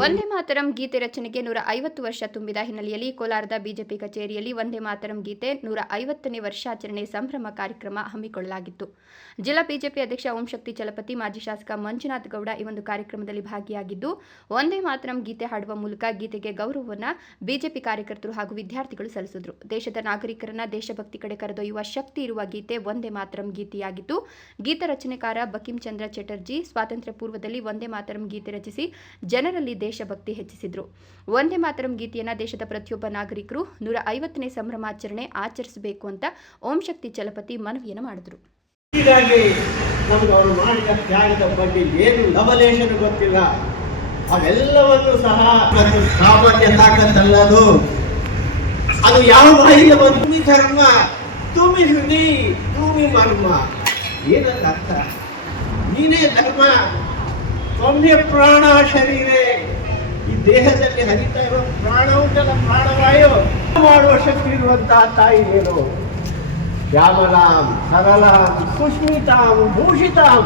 ವಂದೇ ಮಾತರಂ ಗೀತೆ ರಚನೆಗೆ 150 ವರ್ಷ ತುಂಬಿದ ಹಿನ್ನೆಲೆಯಲ್ಲಿ ಕೋಲಾರದ ಬಿಜೆಪಿ ಕಚೇರಿಯಲ್ಲಿ ವಂದೇ ಮಾತರಂ ಗೀತೆ 150ನೇ ವರ್ಷಾಚರಣೆ ಸಂಭ್ರಮ ಕಾರ್ಯಕ್ರಮ ಹಮ್ಮಿಕೊಳ್ಳಲಾಗಿತ್ತು. ಜಿಲ್ಲಾ ಬಿಜೆಪಿ ಅಧ್ಯಕ್ಷ ಓಂಶಕ್ತಿ ಚಲಪತಿ, ಮಾಜಿ ಶಾಸಕ ಮಂಜುನಾಥ್ ಗೌಡ ಈ ಒಂದು ಕಾರ್ಯಕ್ರಮದಲ್ಲಿ ಭಾಗಿಯಾಗಿದ್ದು, ವಂದೇ ಮಾತರಂ ಗೀತೆ ಹಾಡುವ ಮೂಲಕ ಗೀತೆಗೆ ಗೌರವವನ್ನು ಬಿಜೆಪಿ ಕಾರ್ಯಕರ್ತರು ಹಾಗೂ ವಿದ್ಯಾರ್ಥಿಗಳು ಸಲ್ಲಿಸಿದರು. ದೇಶದ ನಾಗರಿಕರನ್ನ ದೇಶಭಕ್ತಿ ಕಡೆ ಕರೆದೊಯ್ಯುವ ಶಕ್ತಿ ಇರುವ ಗೀತೆ ವಂದೇ ಮಾತರಂ ಗೀತೆಯಾಗಿದ್ದು, ಗೀತ ರಚನೆಕಾರ ಬಂಕಿಂಚಂದ್ರ ಚಟರ್ಜಿ ಸ್ವಾತಂತ್ರ್ಯ ಪೂರ್ವದಲ್ಲಿ ವಂದೇ ಮಾತರಂ ಗೀತೆ ರಚಿಸಿ ಜನರಲ್ಲಿ ದೇಶಭಕ್ತಿ ಹೆಚ್ಚಿಸಿದ್ರು. ವಂದೇ ಮಾತರಂ ಗೀತೆಯನ್ನ ದೇಶದ ಪ್ರತಿಯೊಬ್ಬ ನಾಗರಿಕರು 150ನೇ ಸಂಭ್ರಮಾಚರಣೆ ಆಚರಿಸಬೇಕು ಅಂತ ಓಂಶಕ್ತಿ ಚಲಪತಿ ಮನವಿಯನ್ನು ಮಾಡಿದ್ರು. ಹೀಗಾಗಿ ನಮಗೆ ಅವರು ಮಾಡಿದ ತ್ಯಾಗದ ಬಗ್ಗೆ ಏನು ಲವಲೇಶನು ಗೊತ್ತಿಲ್ಲ. ಅವೆಲ್ಲವನ್ನು ಸಹ ಸಾಮಾನ್ಯ ತಾಕತ್ತಲ್ಲದು. ಅದು ಯಾವ ಮಾಹಿತಿ ತುಮಿ ಧರ್ಮ ತುಮಿ ಹೃದಿ ತುಮಿ ಮರ್ಮ. ಏನಂತ ಅರ್ಥ? ನೀನೇ ಧರ್ಮ, ತೊಮ್ಮೆ ಪ್ರಾಣ ಶರೀರೇ. ಈ ದೇಹದಲ್ಲಿ ಹರಿತಾ ಇರೋ ಪ್ರಾಣ ಉಂಟಲ್ಲ, ಪ್ರಾಣವಾಯು ಮಾಡುವ ಶಕ್ತಿ ಇರುವಂತಹ ತಾಯಿ ನೀನು. ಶ್ಯಾಮಲಾಂ ಸರಳಾಂ ಸುಸ್ಮಿತಾಂ ಭೂಷಿತಾಂ